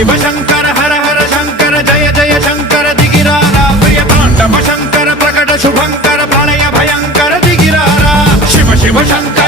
शिव शंकर हर हर शंकर जय जय शंकर दिगिरारा प्रिय तांडव शंकर प्रकट शुभंकर प्रलय भयंकर दिगिरारा शिव शिव शंकर